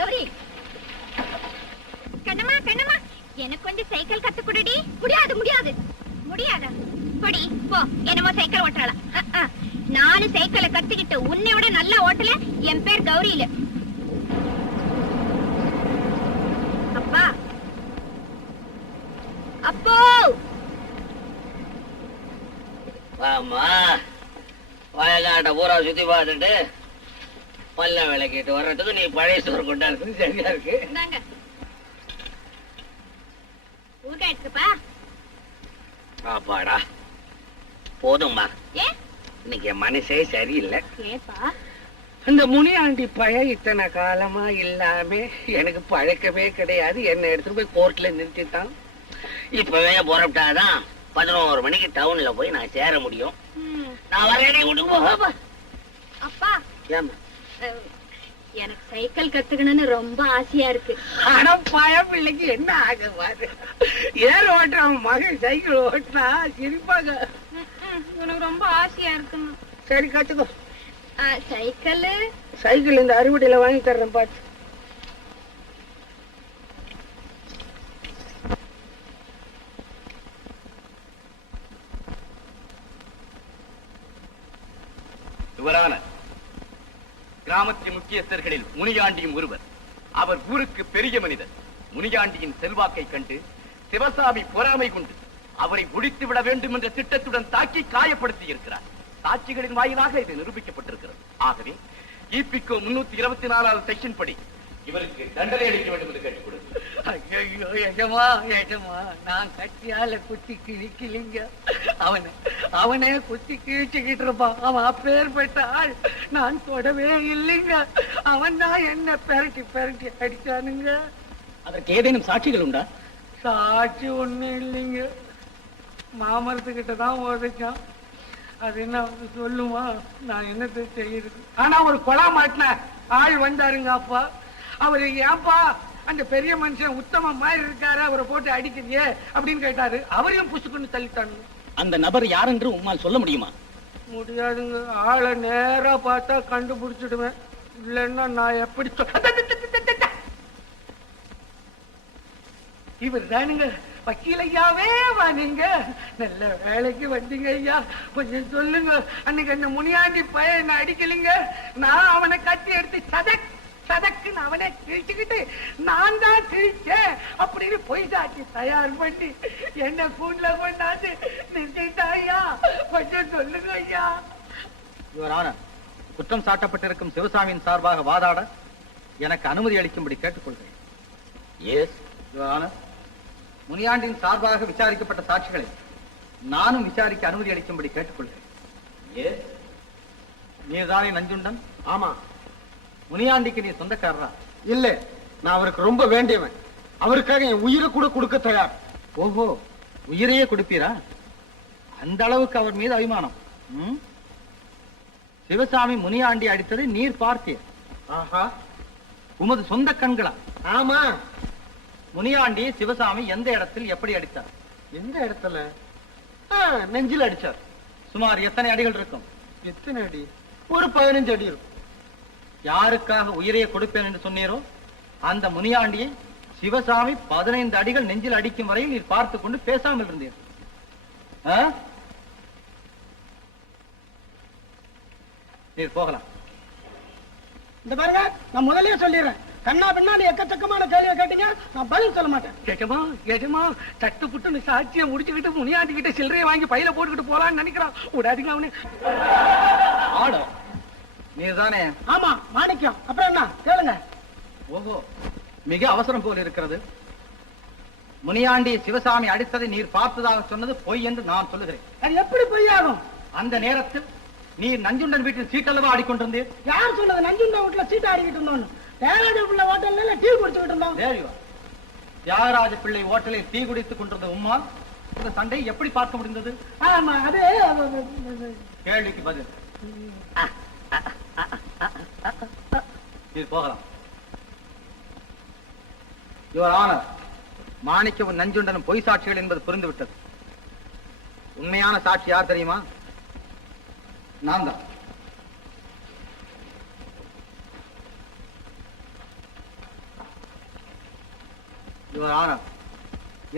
கௌரி கண்ணம்மா கண்ணம்மா எனக்கு கொஞ்சம் சைக்கிள் கத்து கொடுடி. முடியாது முடியாது முடியாத கொடி போ. என்னமோ சைக்கிள் ஓட்டலாம். 4 சைக்கிளை கத்துக்கிட்டு உன்னை விட நல்லா ஓட்டல. என் பேர் கௌரி இல்ல. அப்பா அப்போ ஆமா வயலாட்ட ஊரா சுத்தி பார்த்துட்டு பல்ல விளக்கிட்டு வர்றதுக்கு நீ பழைய சோறு கொண்டாடுறது சரியா இருக்கு. ஊறுகாய் எடுத்துப்பா. ஆப்பாடா போதும்மா. இன்னைக்கு என் மனசே சரியில்லை. இந்த முனியாண்டி பய இத்தனை காலமா இல்லாம எனக்கு பழக்கமே கிடையாது. என்ன எடுத்துட்டு போய் கோர்ட்ல நிறுத்திட்டான். இப்பவே புறப்பட்டாதான் 11 மணிக்கு டவுன்ல போய் நான் சேர முடியும். நான் வரேன் வீட்டுக்கு போக. அப்பா ஏமா எனக்கு சைக்கிள் கத்துக்கணும்னு ரொம்ப ஆசையா இருக்கு. ஆனா பயம் பிள்ளைக்கு என்ன ஆகுவாரு? ஏர் ஓட்டுறவன் மகன் சைக்கிள் ஓட்டினா சிரிப்பாங்க. உனக்கு ரொம்ப ஆசையா இருக்குன்னு. சரி கத்துக்கோ. சைக்கிள் இந்த அறுவடையில வாங்கி தர்றேன் பாத்து. இவரான கிராமத்தின் முக்கியஸ்தர்களில் முனியாண்டியும் ஒருவர். அவர் ஊருக்கு பெரிய மனிதர். முனியாண்டியின் செல்வாக்கை கண்டு சிவசாமி பொறாமை கொண்டு அவரை ஒழித்து விட வேண்டும் என்ற திட்டத்துடன் தாக்கி காயப்படுத்தி இருக்கிறார். சாட்சிகளின் வாயிலாக இது நிரூபிக்கப்பட்டிருக்கிறது. ஆகவே ஈபிகோ 324 செக்ஷன் படி இவருக்கு தண்டனை அளிக்க வேண்டும் என்று கேட்டுக்கொள்ளுங்கள். ஐயோ எஜமா எஜமா, நான் கட்டியால குத்தி கிழிக்கலிங்க. அவனே குத்தி கிழிச்சுக்கிட்டு இருப்பான். அவன் அப்பேற்பட்ட ஆள். நான் தொடவே இல்லைங்க. அவன் தான் என்ன பெரட்டி பெரட்டி அடிச்சானுங்க. அதற்கு ஏதேனும் சாட்சிகள் உண்டா? சாட்சி ஒண்ணும் இல்லைங்க. மாமரத்துக்கிட்ட தான் உதைச்சான். அது என்ன சொல்லுமா? நான் என்னத்தை செய்யறது? ஆனா ஒரு கொலா மாட்டின ஆள் வந்தாருங்க அப்பா. அவரு ஏன்பா அந்த பெரிய மனுஷன் உத்தம மாதிரி இருக்காரு, அவரை போட்டு அடிக்கிறியே அப்படின்னு கேட்டாரு. அவரையும் புசுக்குன்னு தள்ளிட்டானுங்க. அந்த நபர் யார் என்று உம்மால் சொல்ல முடியுமா? முடியாதுங்க. ஆளை நேரா பார்த்தா கண்டுபிடிச்சிடுவேன். இல்லைன்னா நான் எப்படி இவர் தானுங்க வக்கீல் ஐயாவே வாங்க. நல்ல வேலைக்கு வந்தீங்க ஐயா. கொஞ்சம் சொல்லுங்க. அன்னைக்கு அந்த முனியாண்டி பையன் என்ன அடிக்கலிங்க. நான் அவனை கட்டி எடுத்து சதக்குன்னு அவனே கிழிச்சுக்கிட்டு நான் தான் கிழிச்சேன் அப்படின்னு பொய் சாட்சி தயார் பண்ணி என்ன கூண்ல கொண்டாந்து நிறுத்திட்டா ஐயா. கொஞ்சம் சொல்லுங்க ஐயா. குற்றம் சாட்டப்பட்டிருக்கும் சிவசாமியின் சார்பாக வாதாட எனக்கு அனுமதி அளிக்கும்படி கேட்டுக்கொள்கிறேன். Yes your honour. முனியாண்டின் சார்பாக விசாரிக்கப்பட்ட சாட்சிகளை நானும் விசாரிக்க அனுமதி அளிக்கும்படி கேட்டுக்கொள்கிறேன். எஸ். நீர்தானே நஞ்சுண்டன்? ஆமா. முனியாண்டிக்கு நீ சொந்தக்காரரா? இல்ல, நான் அவருக்கு ரொம்ப வேண்டியவன். அவருக்காக என் உயிரை கூட கொடுக்க தயார். ஓஹோ, உயிரையே கொடுப்பீரா? அந்த அளவுக்கு அவர் மீது அபிமானம். சிவசாமி முனியாண்டி அடித்ததை நீர் பார்த்தீர். ஆஹா, உமது சொந்த கண்களா? ஆமா. முனியாண்டி சிவசாமி எந்த இடத்தில் எப்படி அடித்தார்? எந்த இடத்துல? நெஞ்சில் அடிச்சார். சுமார் எத்தனை அடிகள் இருக்கும்? எத்தனை அடி? ஒரு 15 அடி இருக்கும். யாருக்காக உயிரையே கொடுப்பேன் என்று சொன்னீரோ அந்த முனியாண்டியை சிவசாமி 15 அடிகள் நெஞ்சில் அடிக்கும் வரையில் நீர் பார்த்து கொண்டு பேசாமல் இருந்தீர். நீர் போகலாம். இந்த பாருங்க, நான் முதலே சொல்லிடுறேன். கண்ணா பின்னாடி எக்கச்சக்கமான கேள்வியை கேட்டீங்க, நான் பதில் சொல்ல மாட்டேன். கேட்டமா தட்டு புட்டு சாட்சியை முடிச்சுக்கிட்டு முனியாண்டி கிட்ட சில்லறையை வாங்கி பையில போட்டுக்கிட்டு போலான்னு நினைக்கிறான். விடாதீங்க அவனு. ஆடோ நீர்தானே? ஆமா, மாணிக்கம். அப்புறம் என்ன கேளுங்க. ஓஹோ, மிக அவசரம் போல் இருக்கிறது. முனியாண்டி சிவசாமி அடித்ததை நீர் பார்த்ததாக சொன்னது பொய் என்று நான் சொல்லுகிறேன். அது எப்படி பொய்யாகும்? அந்த நேரத்தில் நீர் நஞ்சுண்டன் வீட்டில் சீட்டளவா ஆடிக்கொண்டிருந்தீர். யார் சொன்னது நஞ்சுண்டன் வீட்டுல சீட்டு ஆடிக்கிட்டு இருந்தோம்? தியாகராஜ பிள்ளை ஹோட்டல்ல டீ குடிச்சுக்கிட்டு இருந்தோம். தியாகராஜ பிள்ளை ஹோட்டலில் டீ குடித்துக் கொண்டிருந்த உம்மா இந்த சண்டை எப்படி பார்க்க முடிந்தது? ஆமா, அது கேள்விக்கு பதில். நீர் போகலாம். யுவர் ஆனர், மாணிக்கவும் நஞ்சுண்டனும் பொய் சாட்சிகள் என்பது புரிந்துவிட்டது. உண்மையான சாட்சி யார் தெரியுமா? நான் தான்.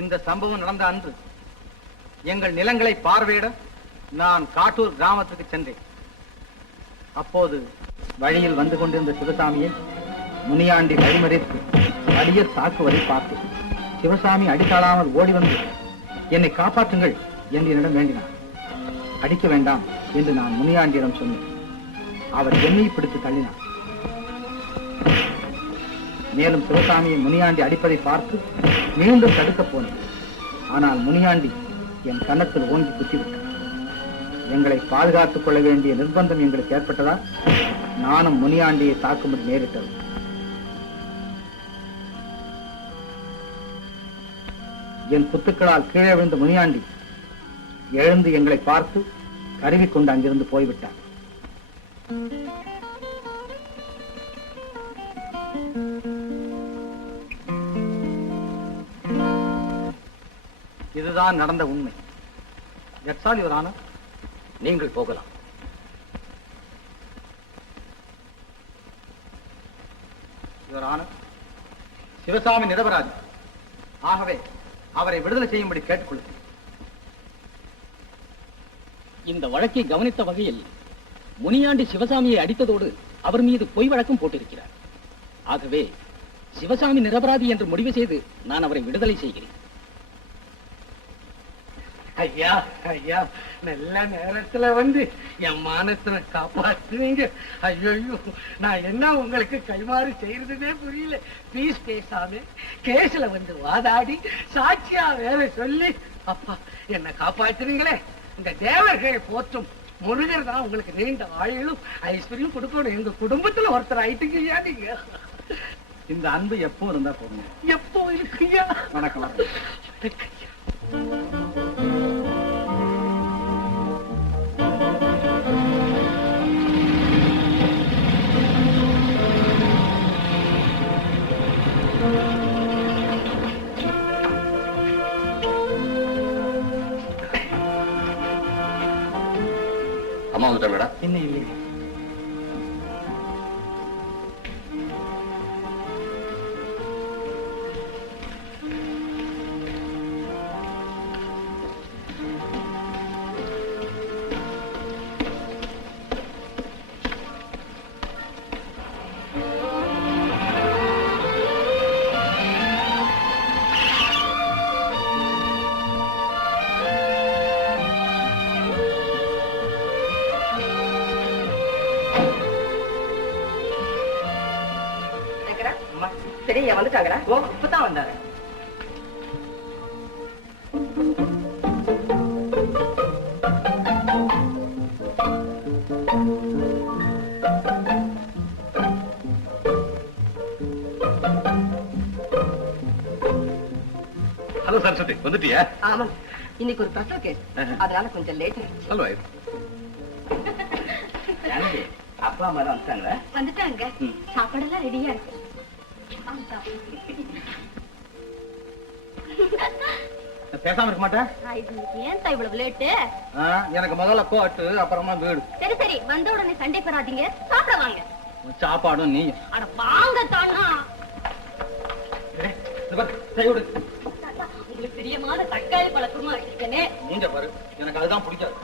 இந்த சம்பவம் நடந்த அன்று எங்கள் நிலங்களை பார்வையிட நான் காட்டூர் கிராமத்துக்கு சென்றேன். அப்போது வழியில் வந்து கொண்டிருந்த சிவசாமியை முனியாண்டி வழிமறித்து அடிய தாக்குவதை பார்த்தேன். சிவசாமி அடித்தாளாமல் ஓடி வந்து என்னை காப்பாற்றுங்கள் என்று என்னிடம் வேண்டினார். அடிக்க வேண்டாம் என்று நான் முனியாண்டியிடம் சொன்னேன். அவர் என்னை பிடித்து தள்ளினார். மேலும் சிவசாமியை முனியாண்டி அடிப்பதை பார்த்து மீண்டும் தடுக்கப் போனேன். ஆனால் முனியாண்டி என் கன்னத்தில் ஓங்கி குத்திவிட்டார். எங்களை பாதுகாத்துக் கொள்ள வேண்டிய நிர்பந்தம் எங்களுக்கு ஏற்பட்டதால் நானும் முனியாண்டியை தாக்கும்படி நேரிட்டது. என் புத்துக்களால் கீழே விழுந்த முனியாண்டி எழுந்து எங்களை பார்த்து கருவிக்கொண்டு அங்கிருந்து போய்விட்டார். இதுதான் நடந்த உண்மை. நீங்கள் போகலாம். சிவசாமி நிரபராதி. ஆகவே அவரை விடுதலை செய்யும்படி கேட்டுக்கொள்கிறேன். இந்த வழக்கை கவனித்த வகையில் முனியாண்டி சிவசாமியை அடித்ததோடு அவர் மீது பொய் வழக்கும் போட்டிருக்கிறார். ஆகவே சிவசாமி நிரபராதி என்று முடிவு செய்து நான் அவரை விடுதலை செய்கிறேன். ஐயா ஐயா, நல்ல நேரத்துல வந்து என் மானத்தை காப்பாத்துவீங்க. ஐயோ, நான் என்ன உங்களுக்கு கைமாறு செய்யறதுன்னே புரியல. பீஸ் பேசாம கேஸ்ல வந்து வாதாடி சாட்சியா வேற சொல்லி அப்பா என்ன காப்பாத்துறீங்களே. இந்த தேவர்கள் போற்றும் முருகர் தான் உங்களுக்கு நீண்ட ஆயுளும் ஐஸ்வர்யம் கொடுக்கணும். எங்க குடும்பத்துல ஒருத்தர் ஆயிட்டுங்கய்யா நீங்க. இந்த அன்பு எப்போ இருந்தா போதுங்க. எப்போ இருக்குய்யா? வணக்கம். அம்மா வந்துட்டாங்களா? இன்னும் இல்லையே. சரியா வந்துட்டாங்களா? இப்பதான் வந்தாரு. ஹலோ சரஸ்வதி, வந்துட்டியா? ஆமா, இன்னைக்கு ஒரு பிரசவ கேஸ், அதனால கொஞ்சம் லேட் ஆயிடுச்சு. ஹலோ. அப்பா அம்மா தான் வந்துட்டாங்களா? வந்துட்டாங்க. சாப்பாடெல்லாம் ரெடியா இருக்கு. பேசாம இருக்க மாட்டேன். ஏன் இவ்வளவு லேட்டு? எனக்கு முதல்ல கோட்டு, அப்புறமா வீடு. சரி சரி, வந்த உடனே சண்டை பெறாதீங்க. சாப்பிட வாங்க. சாப்பாடும் நீ. அட வாங்க தானா. உங்களுக்கு பிரியமான தக்காளி பழ குருமா வச்சிருக்கேனே. நீங்க பாரு, எனக்கு அதுதான் பிடிக்காது.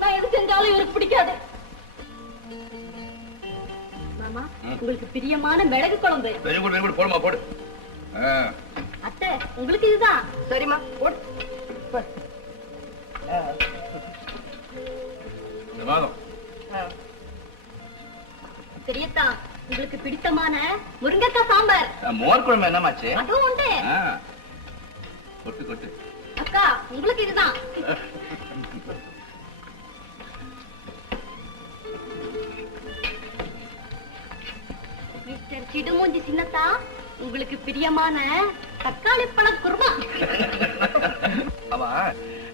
நான் எது செஞ்சாலும் இவருக்கு பிடிக்காது. மாமா, உங்களுக்கு பிரியமான மிளகு குழம்பு. Very good, very good. போடுமா, போடு. அத்தை, உங்களுக்கு இதுதான். சரிம்மா, போடு. பெரியத்தா, உங்களுக்கு பிடித்தமான முருங்கைக்காய் சாம்பார். மோர் குழம்பு என்னமாச்சு? அதுவும் உண்டு. கொட்டு கொட்டு. அக்கா, உங்களுக்கு இதுதான். மிஸ்டர் சிடுமூஞ்சி சின்னத்தா, உங்களுக்கு பிரியமான தக்காளி பழ குருமா. ஆமா,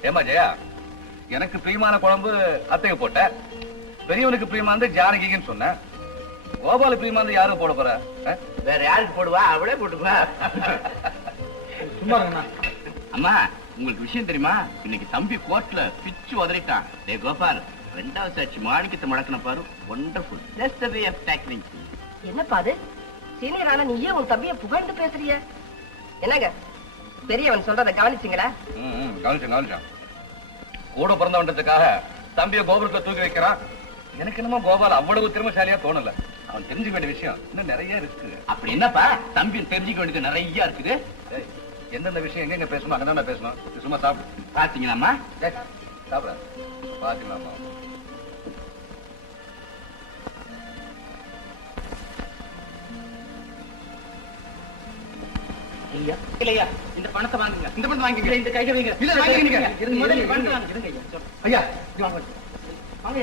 ஏமா ஜெயா, எனக்கு பிரியமான குழம்பு அத்தைக்கு போட்ட, பெரியவனுக்கு பிரியமானது ஜானகின்னு சொன்ன, கோபால பிரியமானது யாரும் போட போற? வேற யாருக்கு போடுவா? அவளே போட்டுக்குவா. சும்மா அம்மா, உங்களுக்கு விஷயம் தெரியுமா? இன்னைக்கு தம்பி கோர்ட்ல பிச்சு உதறிட்டான். டே கோபால், ரெண்டாவது சாட்சி மாணிக்கத்தை முடக்கின பாரு. Wonderful. That's the way of tackling. என்னப்பா அது? சீனியரான நீயே உன் தம்பியை புகழ்ந்து பேசுறிய? என்னங்க பெரியவன் சொல்றத கவனிச்சிங்களா? கவனிச்சான். கூட பிறந்தவன்றதுக்காக தம்பிய கோபுரத்துல தூக்கி வைக்கிறான். எனக்கு என்னமோ கோபால் அவ்வளவு திறமைசாலியா தோணல. அவன் தெரிஞ்சுக்க வேண்டிய விஷயம் இன்னும் நிறைய இருக்கு. அப்படி என்னப்பா தம்பி தெரிஞ்சுக்க வேண்டியது நிறைய இருக்குது. எந்தெந்த விஷயம் எங்க பேசணும் அங்கதான் பேசணும். சும்மா சாப்பிடு. பாத்தீங்களாமா? சாப்பிட பாத்தீங்களாமா? இல்லையா இந்த பணத்தை வாங்குங்க. இந்த பணத்தை வாங்கிங்க. இந்த கையை வைங்க. இல்ல வாங்கிங்க. முதல்ல பணத்தை வாங்க. இருங்க ஐயா. ஐயா இது வாங்க வாங்க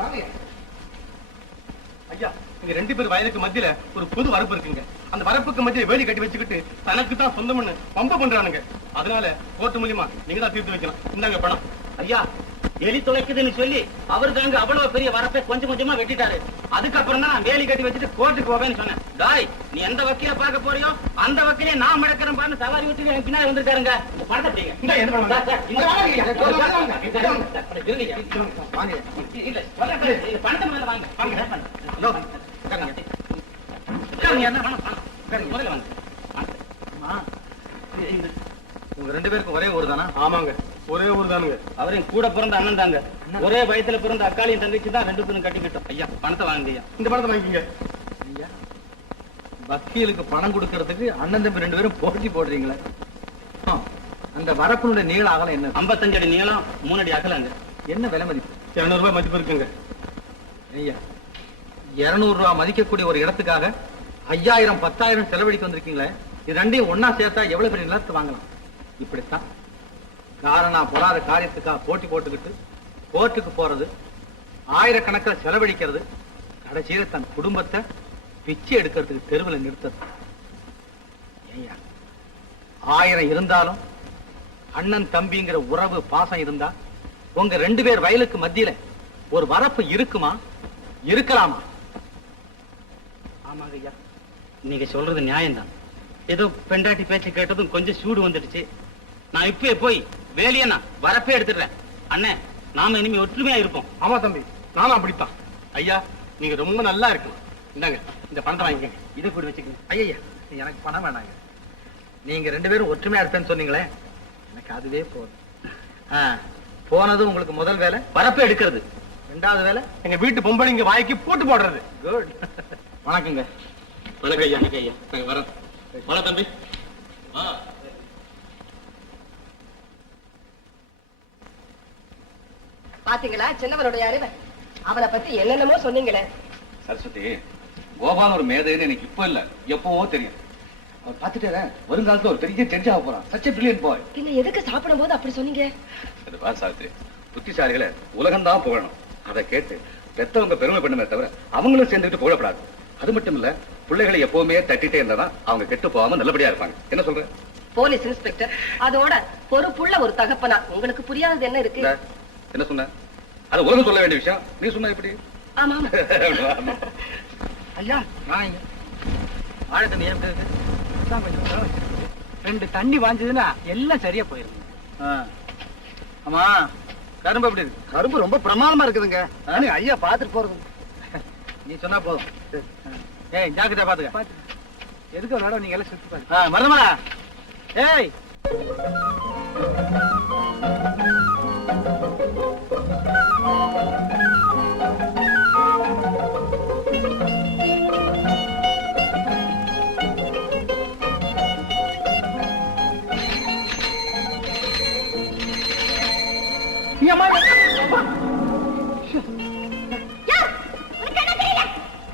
வாங்க. ஐயா இங்க 2 பேர் வயலுக்கு மத்தியில ஒரு புது வரப்பு இருக்குங்க. அந்த வரப்புக்கு மத்தியில வேலி கட்டி வச்சுக்கிட்டு தனக்கு தான் சொந்தம்னு பம்ப பண்றானுங்க. அதனால கோர்ட்டு மூலியமா நீங்க தான் தீர்த்து வைக்கலாம். இந்தாங்க பணம். ஐயா எலி துளைக்குதுன்னு சொல்லி அவரு தாங்க அவ்வளவு பெரிய வரப்பை கொஞ்சம் கொஞ்சமா வெட்டிட்டாரு. அதுக்கப்புறம் தான் நான் வேலி கட்டி வச்சுட்டு கோர்ட்டுக்கு போவேன்னு சொன்னேன். டாய் நீ எந்த வக்கீல பார்க்க போறியோ அந்த வக்கீலே நான் மடக்கிறேன் பாருன்னு சவாரி விட்டு எனக்கு பின்னாடி வந்திருக்காருங்க. பணத்தை பிடிங்க. பணத்தை மேல வாங்க. முதல்ல வாங்க. உங்க 2 பேருக்கும் ஒரே ஊர் தானா? ஆமாங்க ஒரே ஊர் தானுங்க. அவரையும் கூட பிறந்த அண்ணன் தாங்க. ஒரே வயசுல பிறந்த அக்காளியும் தங்கச்சி தான் 2 பேரும் கட்டிக்கிட்டோம். ஐயா பணத்தை வாங்க ஐயா. இந்த பணத்தை வாங்கிக்கங்க. ஐயா வக்கீலுக்கு பணம் கொடுக்கறதுக்கு அண்ணன் தம்பி 2 பேரும் போட்டி போடுறீங்களே. அந்த வரப்பினுடைய நீள அகலம் என்ன? 55 அடி நீளம் 3 அடி அகலங்க. என்ன விலை மதிப்பு? 200 ரூபாய் மதிப்பு இருக்குங்க. ஐயா 200 ரூபாய் மதிக்கக்கூடிய ஒரு இடத்துக்காக 5000 10,000 செலவழித்து வந்திருக்கீங்களே. இது ரெண்டையும் ஒன்னா சேர்த்தா எவ்வளவு பெரிய நிலத்தை வாங்கலாம்? இப்படித்தான் காரணா பொறாத காரியத்துக்காக போட்டி போட்டுக்கிட்டு கோர்ட்டுக்கு போறது, ஆயிரக்கணக்கில் செலவழிக்கிறது, கடைசியில தன் குடும்பத்தை பிச்சை எடுக்கிறதுக்கு தெருவில் நிறுத்தது. ஏய்யா 1000 இருந்தாலும் அண்ணன் தம்பிங்கிற உறவு பாசம் இருந்தா உங்க 2 பேர் வயலுக்கு மத்தியில ஒரு வரப்பு இருக்குமா? இருக்கலாமா? ஆமாங்க ஐயா நீங்க சொல்றது நியாயம்தான். ஏதோ பெண்டாட்டி பேச்சு கேட்டதும் கொஞ்சம் சூடு வந்துடுச்சு. நான் இப்பவே போய் வேலையண்ணா வரப்பே எடுத்துடுறேன். அண்ணே நாம இனிமே ஒற்றுமையா இருப்போம். ஆமா தம்பி நானும் அப்படித்தான். ஐயா நீங்க ரொம்ப நல்லா இருக்கலாம். இந்தாங்க இந்த பணத்தை வாங்கிக்கங்க. இதை கூட வச்சுக்கங்க. ஐயா எனக்கு பணம் வேணாங்க. நீங்க 2 பேரும் ஒற்றுமையா இருப்பேன்னு சொன்னீங்களே எனக்கு அதுவே போதும். போனது உங்களுக்கு முதல் வேலை வரப்பே எடுக்கிறது. 2வது வேலை எங்க வீட்டு பொம்பளைங்க வாய்க்கு போட்டு போடுறது. குட். வணக்கங்க. வணக்கம் ஐயா. ஐயா வரோம். வண தம்பி. பாத்தீங்களா சின்னவனுடைய அறிவை? அவனை பத்தி என்னென்னமோ சொன்னீங்களே. சரஸ்வதி கோபால் ஒரு மேதைன்னு எனக்கு இப்ப இல்ல எப்பவோ தெரியும். அவர் பார்த்துட்டே வருங்காலத்துல ஒரு பெரிய ஜட்ஜ் ஆக போறான். சச் பிரில்லியன்ட் பாய். பின்ன எதுக்கு சாப்பிடும் போது அப்படி சொன்னீங்க? அது பார் சாவித்ரி, புத்திசாலிகளை உலகம் தான் புகழணும். அதை கேட்டு பெத்தவங்க பெருமை பண்ணுமே தவிர அவங்களும் சேர்ந்துட்டு புகழப்படாது. அது மட்டும் இல்ல பிள்ளைகளை எப்பவுமே தட்டிட்டே இருந்தாதான் அவங்க கெட்டு போகாம நல்லபடியா இருப்பாங்க. என்ன சொல்ற? போலீஸ் இன்ஸ்பெக்டர் அதோட பொறுப்புள்ள ஒரு தகப்பனா உங்களுக்கு புரியாதது என்ன இருக்கு? என்ன சொன்ன? அது உலகம் சொல்ல வேண்டிய விஷயம். நீ சொன்ன எப்படி? ஆமா ஐயா வாங்க. வாழை தண்ணி எப்படி இருக்கு? 2 தண்ணி வாஞ்சதுன்னா எல்லாம் சரியா போயிருக்கு. ஆமா கரும்பு எப்படி இருக்கு? கரும்பு ரொம்ப பிரமாதமா இருக்குதுங்க. ஐயா பாத்துட்டு போறது. நீ சொன்னா போதும். ஏய் ஜாக்கிரதை பாத்துக்க. எதுக்கு மேடம் நீங்க எல்லாம் சுத்தி பாருங்க. மருதமா ஏய்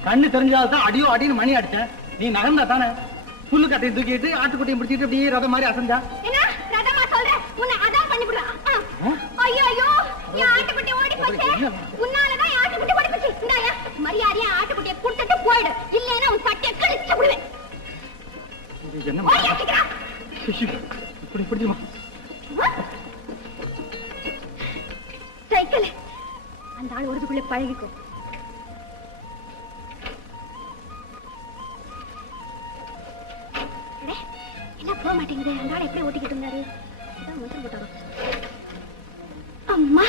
கண்ணு தெரிஞ்சால்தான் அடியோ அடின்னு மணி அடிச்சேன். நீ நகர்ந்தா தானே புல்லு கட்டையை தூக்கிட்டு ஆட்டுக்குட்டியை பிடிச்சிட்டு அப்படியே ரதம் மாதிரி அசைஞ்சா. என்ன ரதமா சொல்ற? உன்னை அதான் பண்ணிவிடுறா. ஐயோ ஐயோ என் ஆட்டுக்குட்டி ஓடி போச்சு. உன்னாலதான் என் ஆட்டுக்குட்டி ஓடி போச்சு. இந்தாயா மரியாதையா ஆட்டுக்குட்டியை கொடுத்துட்டு போயிடு. இல்லைன்னா உன் சட்டையை கிழிச்சு விடுவேன். என்ன இப்படி பிடிக்குமா? சைக்கிள் அந்த ஆள் ஒருதுக்குள்ள பழகிக்கும். என்ன போக மாட்டேங்குது. அந்த ஆள் எப்படி ஓட்டிக்கிட்டு இருந்தாரு? அம்மா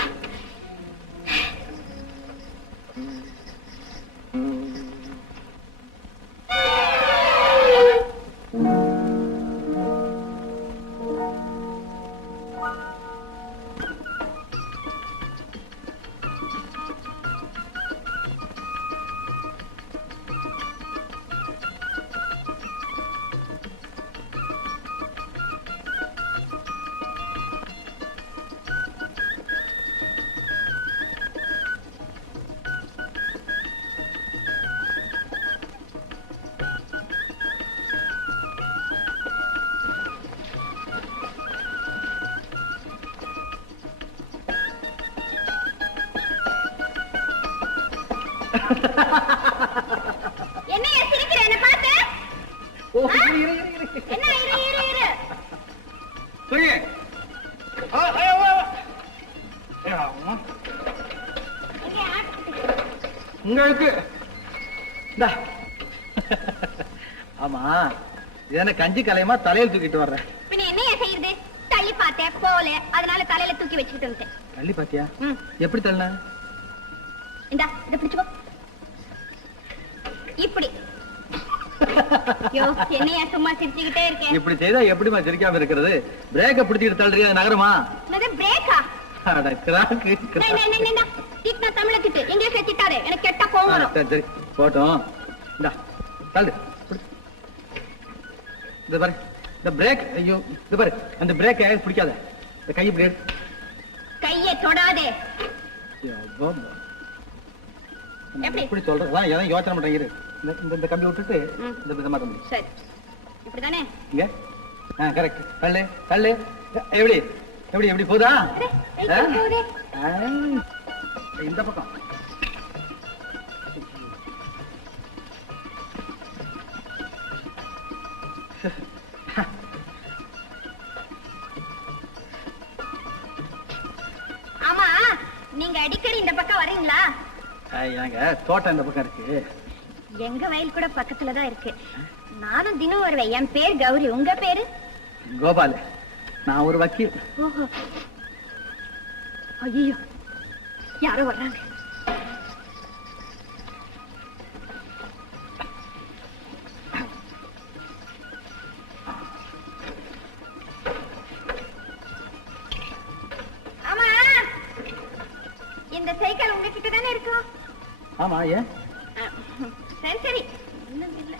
என்ன சிரிக்கிற என்ன பார்த்து? ஓ, ஆ? இரு, இரு, இரு, இரு. என்ன இரு. சரி. இங்க ஆட்டு. உங்களுக்கு இந்தா. ஆமா இது என்ன கஞ்சி கலையமா தலையில் தூக்கிட்டு வர்றேன். பின்ன என்னைய செய்யுது? தள்ளி பார்த்தேன் போல, அதனால தலையில தூக்கி வச்சுக்கிட்டு வந்துட்டேன். தள்ளி பாத்தியா? ம். எப்படி தள்ளன? இந்தா இத பிடிச்சுக்கோ. இப்படி. யோ, என்னைய சும்மா சிரிச்சுக்கிட்டே இருக்கேன். இப்படி செய்தா எப்படிமா சிரிக்காம இருக்கிறது? பிரேக்க பிடிச்சிட்டு தள்ளுறியா நகரமா? என்னது பிரேக்கா? அட கிராக்கு, கிராக்கு. திட்டினா தமிழ திட்டு, இங்கிலீஷ்ல திட்டாதே, எனக்கு கெட்ட கோவம் வரும். சரி சரி போட்டோம். இந்தா தள்ளு. பிடி. இந்த பாரு இந்த பிரேக். ஐயோ இது பாரு அந்த பிரேக்கை பிடிக்காத. இந்த கை இப்படி எடு. கையை தொடாதே. ஐயோ, எப்படி? எப்படி சொல்றதுதான் எதாவது யோசனை பண்றேன். இரு இந்த கம்பி விட்டுட்டு ம். இந்த விதமா கம்பி சரி, இப்படிதானே? இங்க. கரெக்ட். தள்ளு தள்ளு. எப்படி எப்படி எப்படி போதா? அடே, சைக்கிள் போகுதே. இந்த பக்கம். ஆமா, நீங்க அடிக்கடி இந்த பக்கம் வரீங்களா? எங்க தோட்டம் இந்த பக்கம் இருக்கு. எங்க வயல் கூட பக்கத்துலதான் இருக்கு. நானும் தினம் வருவேன். என் பேர் கௌரி, உங்க பேரு? கோபால். நான் ஒரு வக்கீல். ஓஹோ. ஐயோ, யாரோ வர்றாங்க. ஆமா, இந்த சைக்கிள் உங்ககிட்ட தானே இருக்கும்? ஆமா ஏன்? சரி சரி, ஒண்ணும் இல்ல.